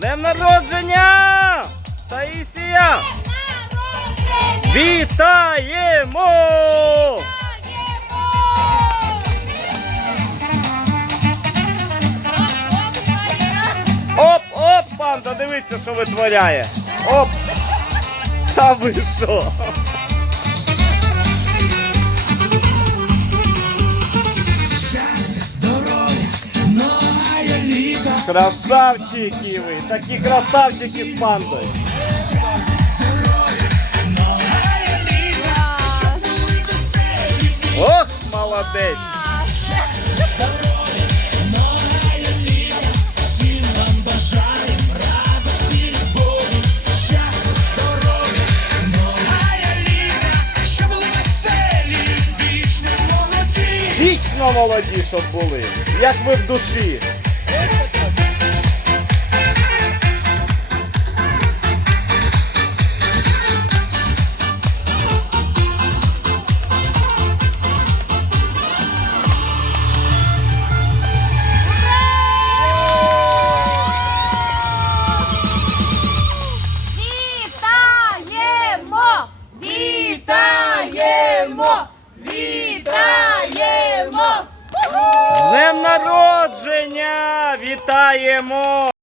днем народження! Таїсія! Вітаємо! Оп, оп, панда, дивіться, що витворяє. Оп! Та ви що? Красавчики ви! Такі красавчики з пандою. Ох, молодець! Вічно молоді, щоб були, як ви в душі. Вітаємо!